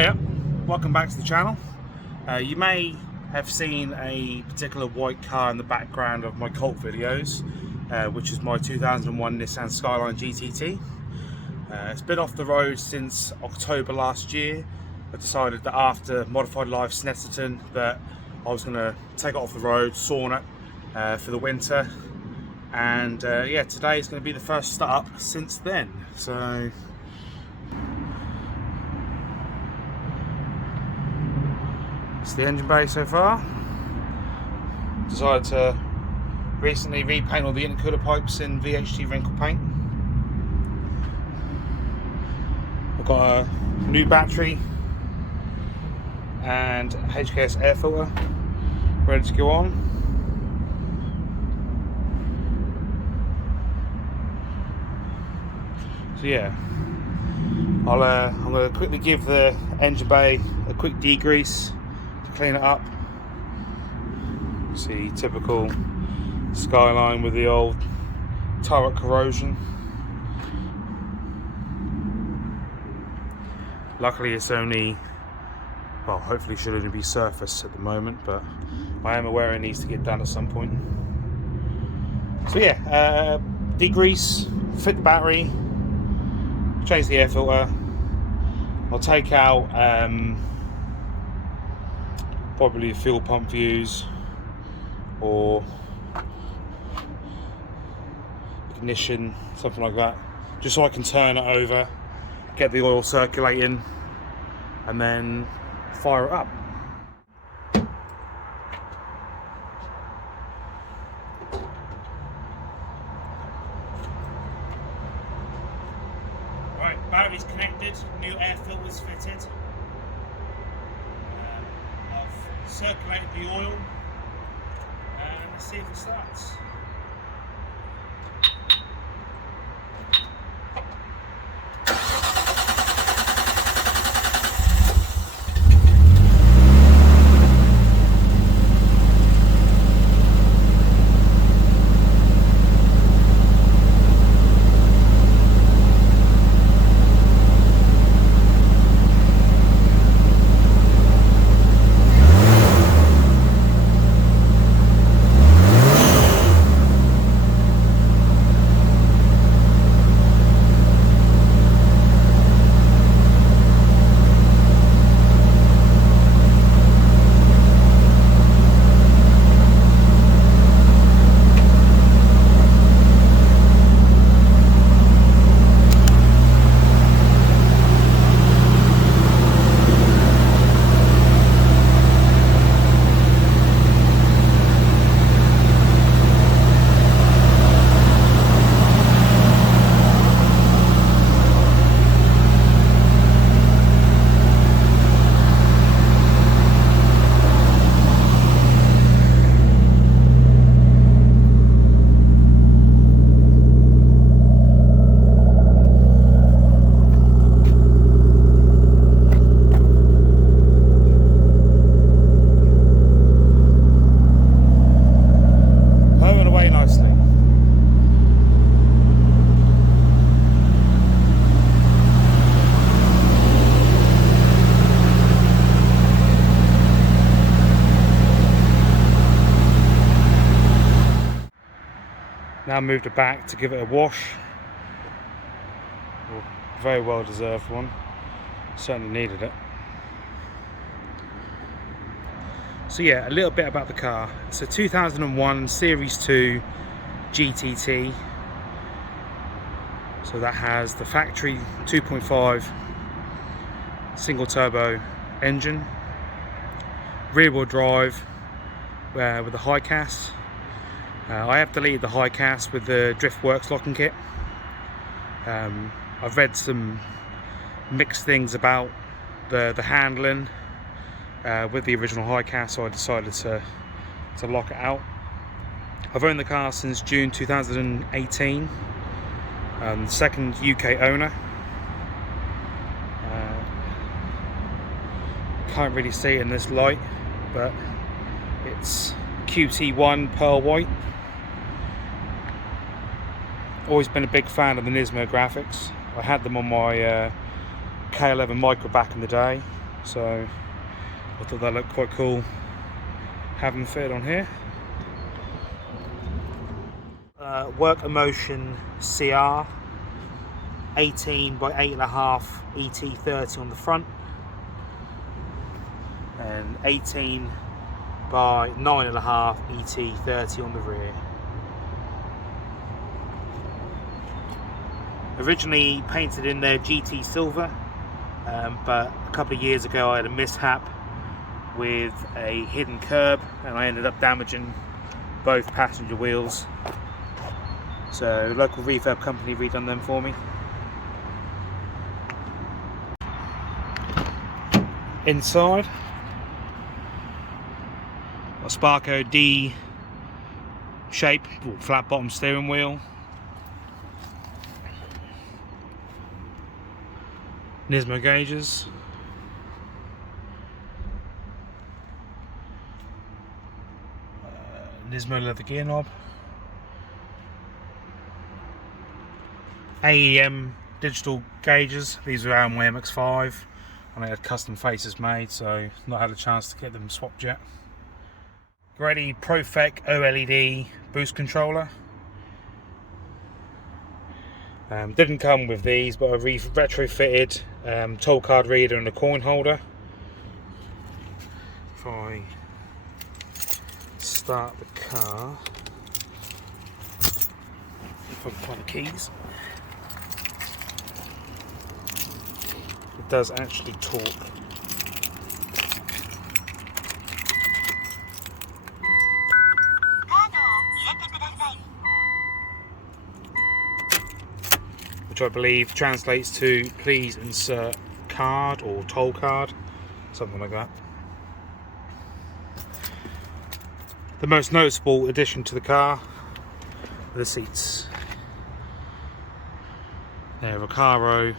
Hiya, welcome back to the channel. You may have seen a particular white car in the background of my Colt videos, which is my 2001 Nissan Skyline GTT. It's been off the road since October last year. I decided that after Modified Life Snetterton that I was going to take it off the road, sawn it for the winter, and yeah, today is going to be the first start up since then. So it's the engine bay so far. Decided to recently repaint all the intercooler pipes in VHT wrinkle paint. I've got a new battery and HKS air filter ready to go on. So yeah, I'm going to quickly give the engine bay a quick degrease to clean it up. See, typical Skyline with the old turret corrosion. Luckily it's only, well, hopefully should only be surface at the moment, but I am aware it needs to get done at some point. So yeah, degrease, fit the battery, change the air filter. I'll take out probably a fuel pump fuse or ignition, something like that, just so I can turn it over, get the oil circulating, and then fire it up. Right, battery's connected, new air filter's fitted. I've circulated the oil, and let's see if it starts. Now moved it back to give it a wash. Very well deserved one. Certainly needed it. So yeah, a little bit about the car. It's a 2001 Series 2 GTT. So that has the factory 2.5 single turbo engine, rear wheel drive with a high cast. I have deleted the high cast with the Driftworks locking kit. I've read some mixed things about the handling with the original high cast, so I decided to lock it out. I've owned the car since June 2018. Second UK owner. Can't really see it in this light, but it's QT1 pearl white. Always been a big fan of the Nismo graphics. I had them on my K11 Micro back in the day. so I thought that looked quite cool having fitted on here. Work Emotion CR 18 by 8.5 ET30 on the front and 18 by 9.5 ET30 on the rear. Originally painted in their GT silver, but a couple of years ago I had a mishap with a hidden curb and I ended up damaging both passenger wheels. So local refurb company redone them for me. Inside, got a Sparco D shape, flat bottom steering wheel. Nismo gauges. Nismo leather gear knob. AEM digital gauges. These were out on my MX-5 and I had custom faces made, so not had a chance to get them swapped yet. Grady Profec OLED boost controller. Didn't come with these, but I retrofitted toll card reader and a coin holder. If I start the car, if I can find the keys, it does actually talk. Which I believe translates to please insert card or toll card, something like that. The most noticeable addition to the car are the seats. They're Recaro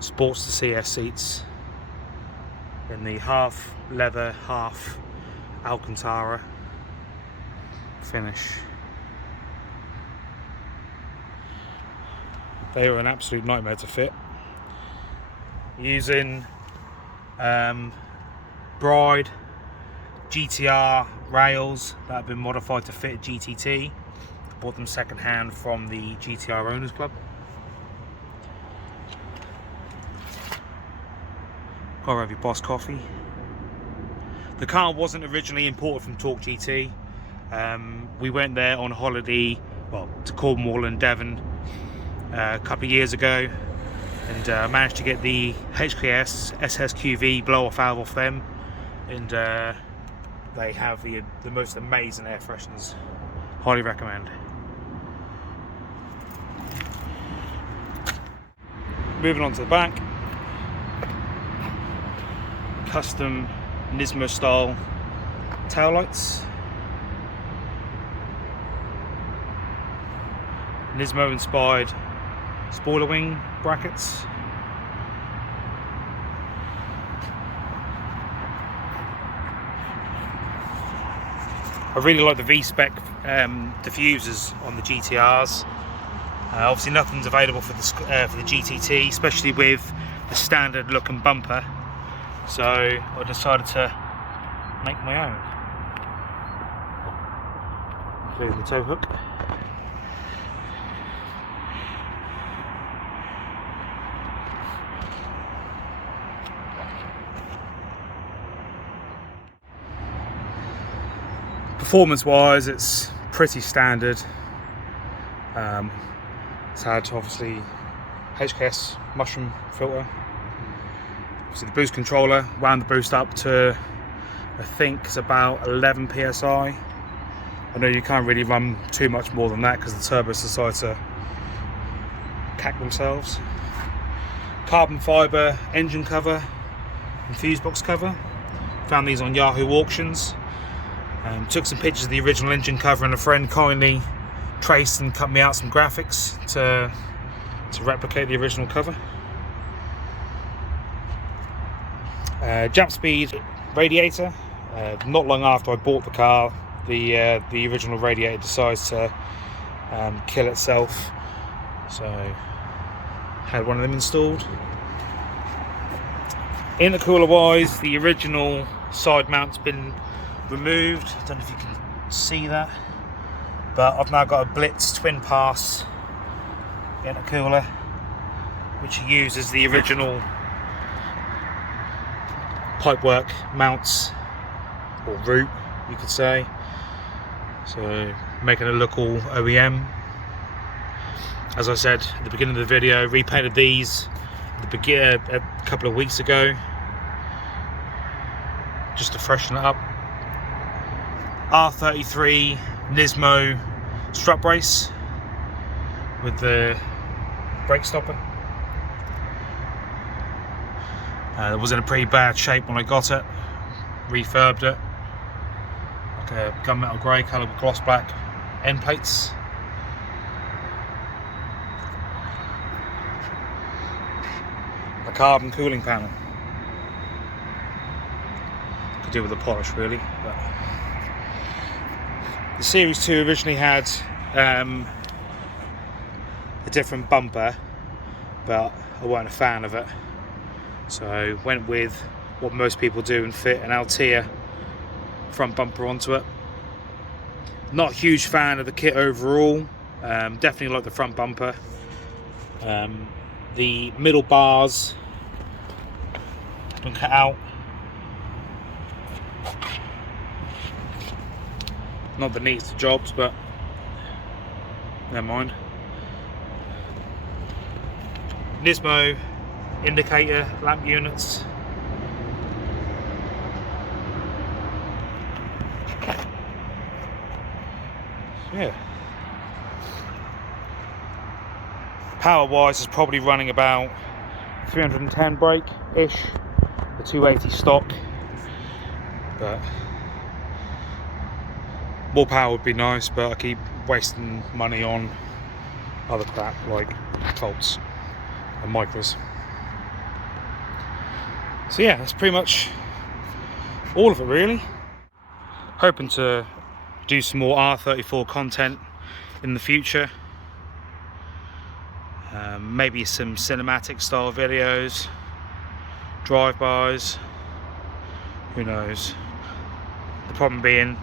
Sports to CS seats in the half leather, half Alcantara finish. They were an absolute nightmare to fit. Using Bride GTR rails that have been modified to fit a GTT. Bought them second hand from the GTR Owners Club. Got to have your Boss coffee. The car wasn't originally imported from Torque GT. We went there on holiday, well, to Cornwall and Devon a couple of years ago, and managed to get the HKS SSQV blow off valve off them, and they have the most amazing air fresheners. Highly recommend. Moving on to the back, custom Nismo style taillights, Nismo inspired spoiler wing brackets, I really like the V-spec diffusers on the GTRs. Obviously nothing's available for the GTT, especially with the standard looking bumper, so I decided to make my own, including the tow hook. Performance wise, it's pretty standard. It's had obviously HKS mushroom filter. Obviously the boost controller wound the boost up to, I think it's about 11 psi. I know you can't really run too much more than that because the turbos decide to cack themselves. Carbon fibre engine cover and fuse box cover. Found these on Yahoo auctions. Took some pictures of the original engine cover, and a friend kindly traced and cut me out some graphics to replicate the original cover. Jump speed radiator. Not long after I bought the car, the original radiator decides to kill itself, so had one of them installed. Intercooler wise, the original side mount's been removed. I don't know if you can see that, but I've now got a Blitz twin pass intercooler, which uses the original pipework mounts, or route you could say, so making it look all OEM. As I said at the beginning of the video, repainted these a couple of weeks ago just to freshen it up. R33 Nismo strut brace with the brake stopper. It was in a pretty bad shape when I got it. Refurbed it, like a gunmetal grey colour with gloss black end plates. A carbon cooling panel. Could do with a polish really, but the Series 2 originally had a different bumper, but I wasn't a fan of it, so I went with what most people do and fit an Altea front bumper onto it. Not a huge fan of the kit overall, definitely like the front bumper. The middle bars have been cut out. Not the neatest of jobs, but never mind. Nismo indicator lamp units. Yeah. Power wise is probably running about 310 brake ish, the 280 stock, but more power would be nice, but I keep wasting money on other crap like Colts and micros. So yeah, that's pretty much all of it really. Hoping to do some more R34 content in the future. Maybe some cinematic style videos, drive-bys, who knows. The problem being,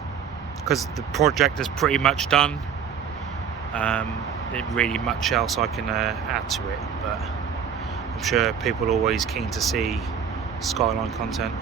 because the project is pretty much done, there isn't really much else I can add to it, but I'm sure people are always keen to see Skyline content.